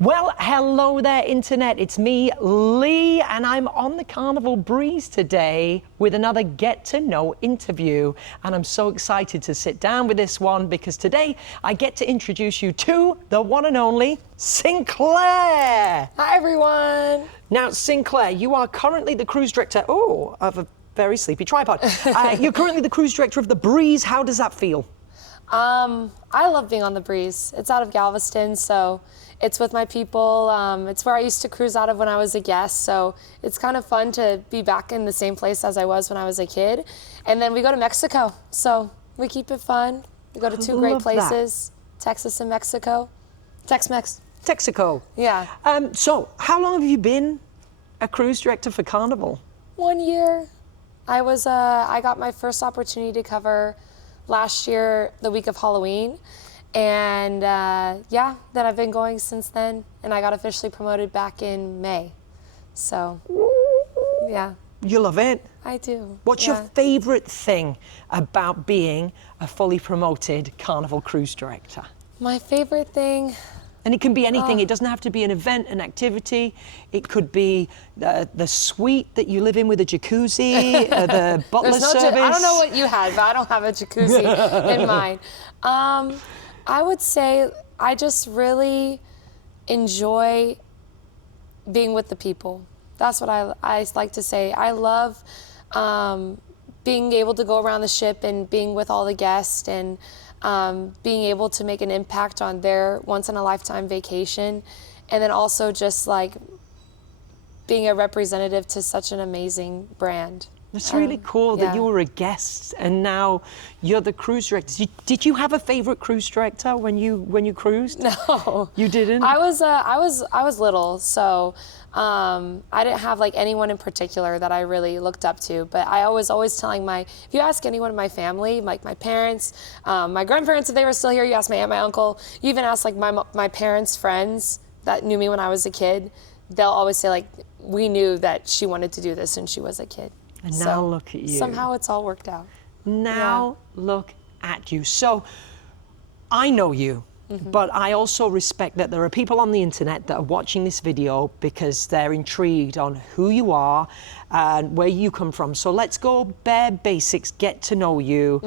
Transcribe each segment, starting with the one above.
Well, hello there, Internet. It's me, Lee, and I'm on the Carnival Breeze today with another get-to-know interview. And I'm so excited to sit down with this one because today I get to introduce you to the one and only Sinclair. Hi, everyone. Now, Sinclair, you are currently the cruise director, of a very sleepy tripod. You're currently the cruise director of the Breeze. How does that feel? I love being on the Breeze. It's out of Galveston, so it's with my people. It's where I used to cruise out of when I was a guest, so it's kind of fun to be back in the same place as I was when I was a kid. And then we go to Mexico, so we keep it fun. We go to two great places, Texas and Mexico. Tex-Mex. Texaco. Yeah. So, how long have you been a cruise director for Carnival? 1 year. I got my first opportunity to cover last year, the week of Halloween. And then I've been going since then, and I got officially promoted back in May. So, yeah. You love it? I do. What's your favorite thing about being a fully promoted Carnival cruise director? My favorite thing? And it can be anything. It doesn't have to be an event, an activity. It could be the suite that you live in with a jacuzzi, the butler service. I don't know what you had, but I don't have a jacuzzi in mine. I would say I just really enjoy being with the people. That's what I like to say. I love being able to go around the ship and being with all the guests and being able to make an impact on their once-in-a-lifetime vacation, and then also just like being a representative to such an amazing brand. It's really cool that you were a guest and now you're the cruise director. Did you have a favorite cruise director when you cruised? No, you didn't. I was little, so I didn't have like anyone in particular that I really looked up to. But I was always telling if you ask anyone in my family, like my parents, my grandparents, if they were still here, you ask my aunt, my uncle, you even ask like my parents' friends that knew me when I was a kid, they'll always say like, we knew that she wanted to do this when she was a kid. And now look at you. Somehow it's all worked out. Now look at you. So I know you, but I also respect that there are people on the internet that are watching this video because they're intrigued on who you are and where you come from. So let's go bare basics, get to know you.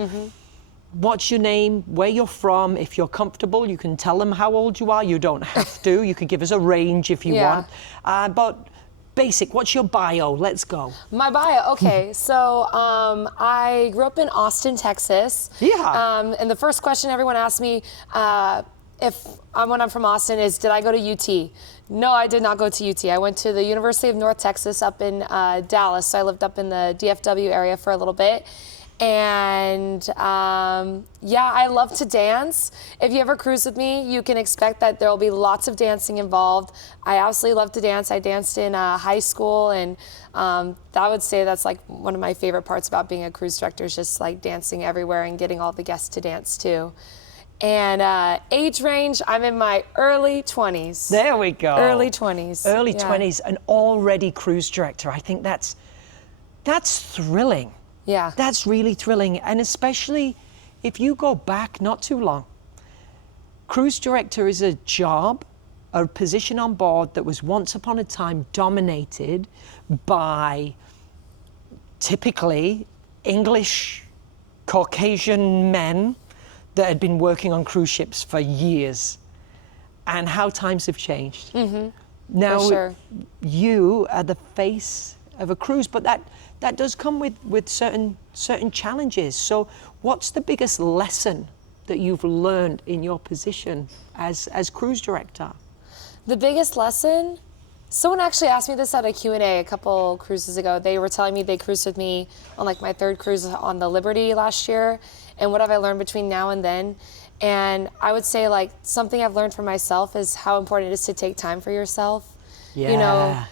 What's your name, where you're from? If you're comfortable, you can tell them how old you are. You don't have to. You could give us a range if you want. But basic, what's your bio? Let's go. My bio, okay. So I grew up in Austin, Texas. Yeah. And the first question everyone asks me when I'm from Austin is, did I go to UT? No, I did not go to UT. I went to the University of North Texas up in Dallas. So I lived up in the DFW area for a little bit. And I love to dance. If you ever cruise with me, you can expect that there will be lots of dancing involved. I absolutely love to dance. I danced in high school, and I would say that's like one of my favorite parts about being a cruise director is just like dancing everywhere and getting all the guests to dance too. And age range, I'm in my early 20s. There we go. Early 20s. Early 20s, and already cruise director. I think that's thrilling. Yeah. That's really thrilling, and especially if you go back not too long. Cruise director is a job, a position on board that was once upon a time dominated by typically English Caucasian men that had been working on cruise ships for years, and how times have changed. Now, for sure. You are the face of a cruise, but that does come with certain challenges. So what's the biggest lesson that you've learned in your position as cruise director? The biggest lesson? Someone actually asked me this at a Q&A a couple cruises ago. They were telling me they cruised with me on like my third cruise on the Liberty last year, and what have I learned between now and then? And I would say like something I've learned for myself is how important it is to take time for yourself. Yes. You know,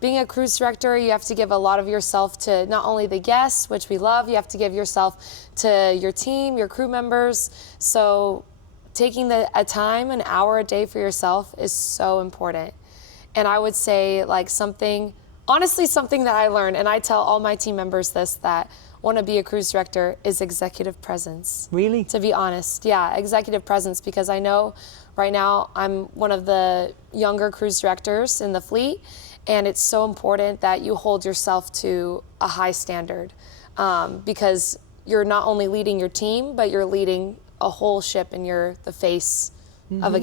being a cruise director, you have to give a lot of yourself to not only the guests, which we love, you have to give yourself to your team, your crew members. So taking a time, an hour a day for yourself is so important. And I would say like honestly something that I learned, and I tell all my team members this, that want to be a cruise director is executive presence. Really? To be honest, yeah, executive presence, because I know right now I'm one of the younger cruise directors in the fleet, and it's so important that you hold yourself to a high standard, because you're not only leading your team, but you're leading a whole ship, and you're the face of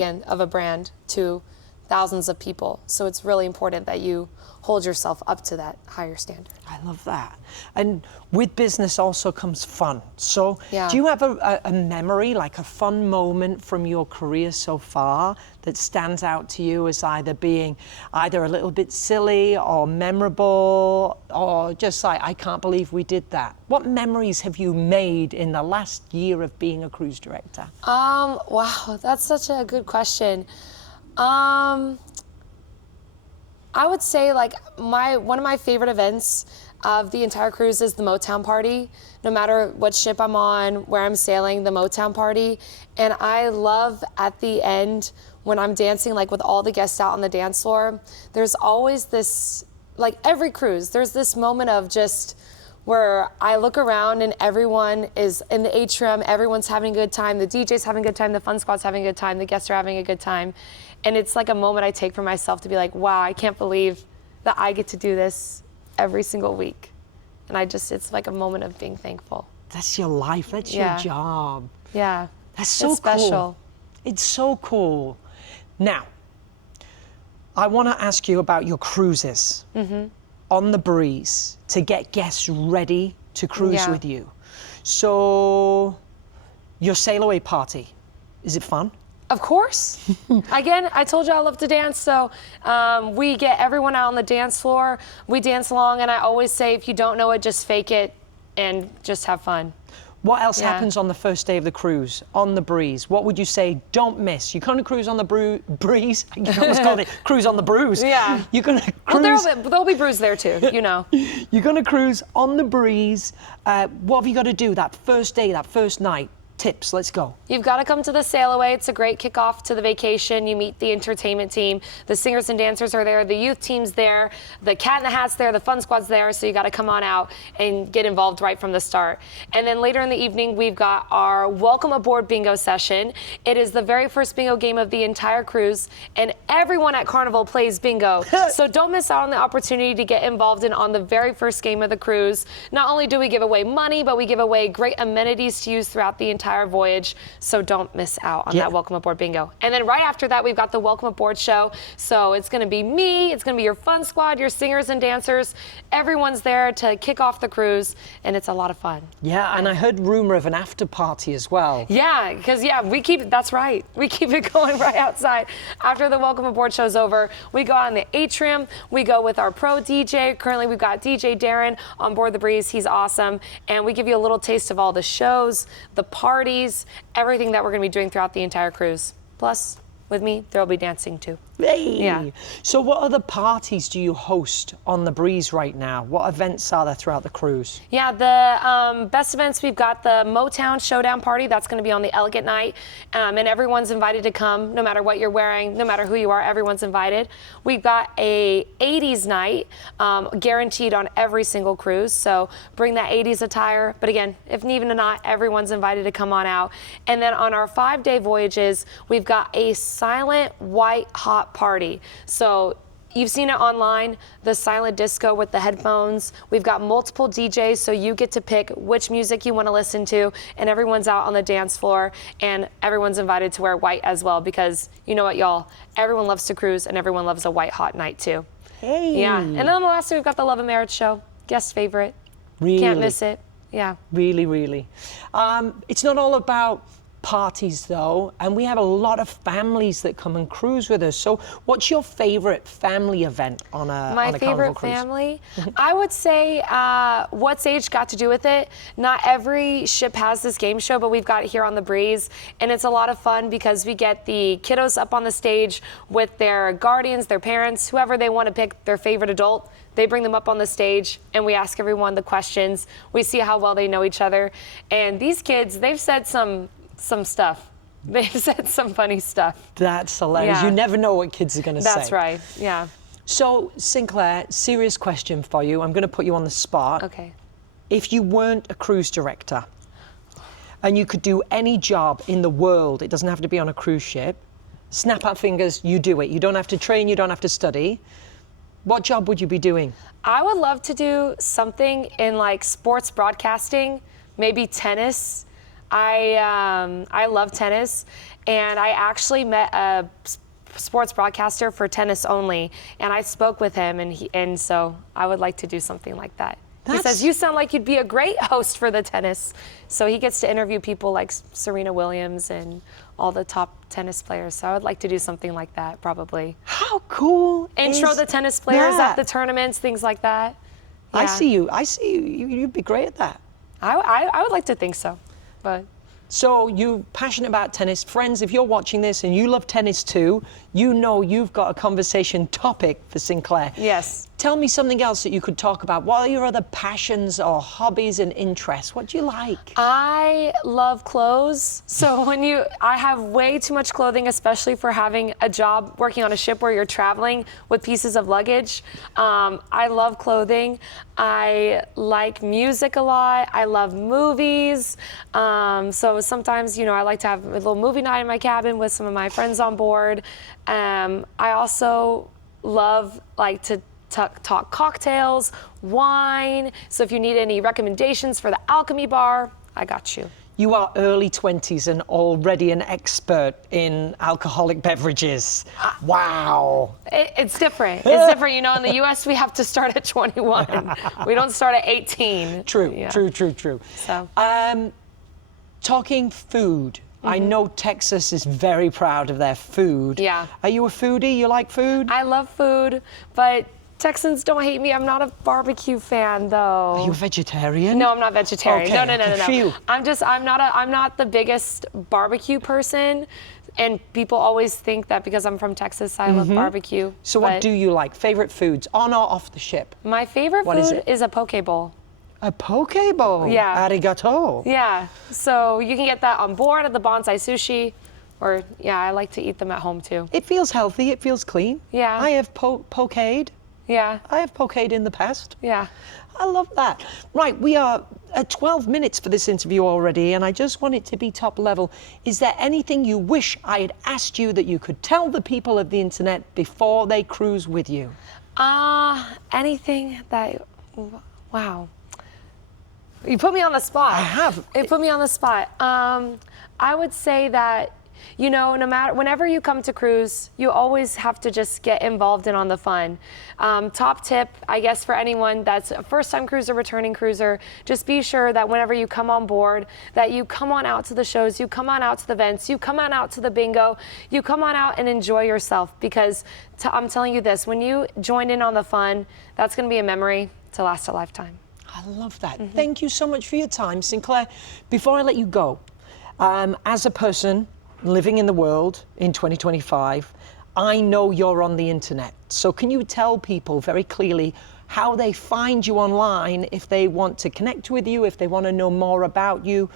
a brand to thousands of people. So it's really important that you hold yourself up to that higher standard. I love that. And with business also comes fun. So Yeah. do you have a memory, like a fun moment from your career so far that stands out to you as either being either a little bit silly or memorable, or just like, I can't believe we did that? What memories have you made in the last year of being a cruise director? Wow, that's such a good question. I would say like one of my favorite events of the entire cruise is the Motown party. No matter what ship I'm on, where I'm sailing, the Motown party. And I love at the end when I'm dancing, like with all the guests out on the dance floor, there's always this, like every cruise, there's this moment of just where I look around and everyone is in the atrium, everyone's having a good time, the DJ's having a good time, the fun squad's having a good time, the guests are having a good time. And it's like a moment I take for myself to be like, wow, I can't believe that I get to do this every single week. And it's like a moment of being thankful. That's your life, that's your Yeah. job. Yeah. That's so It's special. cool. It's so cool. Now, I want to ask you about your cruises on the Breeze to get guests ready to cruise Yeah. with you. So, your sail away party, is it fun? Of course. Again, I told you I love to dance, so we get everyone out on the dance floor. We dance along, and I always say, if you don't know it, just fake it and just have fun. What else Yeah. happens on the first day of the cruise, on the Breeze? What would you say, don't miss? You're going to cruise on the Breeze? You almost called it cruise on the Bruise. Yeah. You're going to Well, cruise. there'll be brews there too, you know. You're going to cruise on the Breeze. What have you got to do that first day, that first night? Tips, let's go. You've got to come to the sail away. It's a great kickoff to the vacation. You meet the entertainment team. The singers and dancers are there. The youth team's there. The Cat in the Hat's there. The Fun Squad's there. So you got to come on out and get involved right from the start. And then later in the evening, we've got our welcome aboard bingo session. It is the very first bingo game of the entire cruise, and everyone at Carnival plays bingo. So don't miss out on the opportunity to get involved on the very first game of the cruise. Not only do we give away money, but we give away great amenities to use throughout the entire voyage, so don't miss out on that welcome aboard bingo. And then right after that, we've got the welcome aboard show. So it's going to be me, it's going to be your fun squad, your singers and dancers. Everyone's there to kick off the cruise, and it's a lot of fun. Yeah, and I heard rumor of an after party as well. Yeah, because that's right. We keep it going right outside. After the welcome aboard show's over, we go out in the atrium. We go with our pro DJ. Currently, we've got DJ Darren on board the Breeze. He's awesome. And we give you a little taste of all the shows, the parties, everything that we're going to be doing throughout the entire cruise. Plus, with me, there'll be dancing too. Hey. Yeah. So what other parties do you host on the Breeze right now? What events are there throughout the cruise? Yeah, the best events, we've got the Motown Showdown Party. That's going to be on the Elegant Night. And everyone's invited to come, no matter what you're wearing, no matter who you are, everyone's invited. We've got a 80s night guaranteed on every single cruise. So bring that 80s attire. But again, if even not, everyone's invited to come on out. And then on our 5-day voyages, we've got a silent white hot party. So you've seen it online, the silent disco with the headphones. We've got multiple DJs, so you get to pick which music you want to listen to, and everyone's out on the dance floor, and everyone's invited to wear white as well, because you know what, y'all? Everyone loves to cruise, and everyone loves a white hot night too. Hey. Yeah, and then the last we've got the Love and Marriage show, guest favorite. Really? Can't miss it. Yeah. Really, really. It's not all about parties though, and we have a lot of families that come and cruise with us. So what's your favorite family event on a My on a Carnival favorite cruise? family? I would say what's age got to do with it. Not every ship has this game show, but we've got it here on the Breeze, and it's a lot of fun because we get the kiddos up on the stage with their guardians, their parents, whoever they want to pick, their favorite adult. They bring them up on the stage, and we ask everyone the questions. We see how well they know each other. And these kids, they've said some stuff. They've said some funny stuff. That's hilarious. Yeah. You never know what kids are going to say. That's right, yeah. So, Sinclair, serious question for you. I'm going to put you on the spot. Okay. if you weren't a cruise director and you could do any job in the world, it doesn't have to be on a cruise ship, snap our fingers, you do it. You don't have to train, you don't have to study. What job would you be doing? I would love to do something in like sports broadcasting, maybe tennis. I love tennis, and I actually met a sports broadcaster for tennis only, and I spoke with him, and so I would like to do something like that. He says, you sound like you'd be a great host for the tennis. So he gets to interview people like Serena Williams and all the top tennis players. So I would like to do something like that, probably. How cool Intro is the tennis players that? at the tournaments, things like that. Yeah. I see you. You'd be great at that. I would like to think so, but. So you're passionate about tennis. Friends, if you're watching this and you love tennis too, you know you've got a conversation topic for Sinclair. Yes. Tell me something else that you could talk about. What are your other passions or hobbies and interests? What do you like? I love clothes. So I have way too much clothing, especially for having a job working on a ship where you're traveling with pieces of luggage. I love clothing. I like music a lot. I love movies. So sometimes, I like to have a little movie night in my cabin with some of my friends on board. I also love to talk cocktails, wine. So if you need any recommendations for the Alchemy Bar, I got you. You are early 20s and already an expert in alcoholic beverages. Wow. It's different. It's different. In the U.S. we have to start at 21. We don't start at 18. True, Yeah. true. So. Talking food. I know Texas is very proud of their food. Yeah. Are you a foodie? You like food? I love food, but Texans don't hate me. I'm not a barbecue fan, though. Are you a vegetarian? No, I'm not vegetarian. Okay, No. phew. I'm not the biggest barbecue person, and people always think that because I'm from Texas, I love barbecue. So what do you like? Favorite foods, on or off the ship? My favorite What is food it? is a poke bowl. A poke bowl? Yeah. Arigato. Yeah, so you can get that on board at the Bonsai Sushi, or I like to eat them at home too. It feels healthy, it feels clean. Yeah. I have pokeed. Yeah. I have pokeed in the past. Yeah. I love that. Right, we are at 12 minutes for this interview already, and I just want it to be top level. Is there anything you wish I had asked you that you could tell the people of the internet before they cruise with you? Anything that, wow. You put me on the spot. I have. It put me on the spot. I would say that, no matter, whenever you come to cruise, you always have to just get involved in on the fun. Top tip, I guess, for anyone that's a first-time cruiser, returning cruiser, just be sure that whenever you come on board, that you come on out to the shows, you come on out to the events, you come on out to the bingo, you come on out and enjoy yourself, because I'm telling you this, when you join in on the fun, that's going to be a memory to last a lifetime. I love that. Thank you so much for your time, Sinclair. Before I let you go, as a person living in the world in 2025, I know you're on the internet. So can you tell people very clearly how they find you online if they want to connect with you, if they want to know more about you?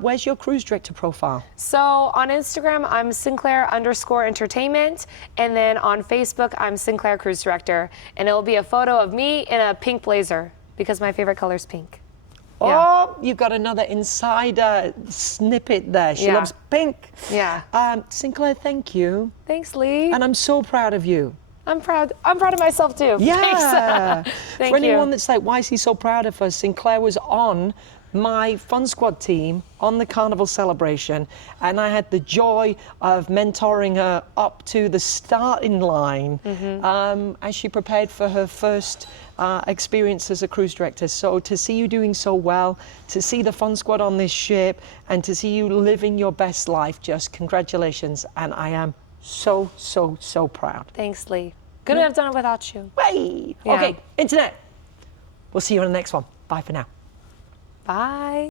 Where's your cruise director profile? So on Instagram, I'm Sinclair_entertainment. And then on Facebook, I'm Sinclair Cruise Director. And it'll be a photo of me in a pink blazer, because my favorite color is pink. Oh, you've got another insider snippet there. She Yeah. loves pink. Yeah. Sinclair, thank you. Thanks, Lee. And I'm so proud of you. I'm proud of myself too. Yeah. Thanks. Thank For anyone you. that's like, why is he so proud of us? Sinclair was on my Fun Squad team on the Carnival celebration, and I had the joy of mentoring her up to the starting line as she prepared for her first experience as a cruise director. So to see you doing so well, to see the Fun Squad on this ship, and to see you living your best life, just congratulations. And I am so proud. Thanks, Lee. Couldn't have done it without you. Hey! Yeah. Okay, internet. We'll see you on the next one. Bye for now. Bye.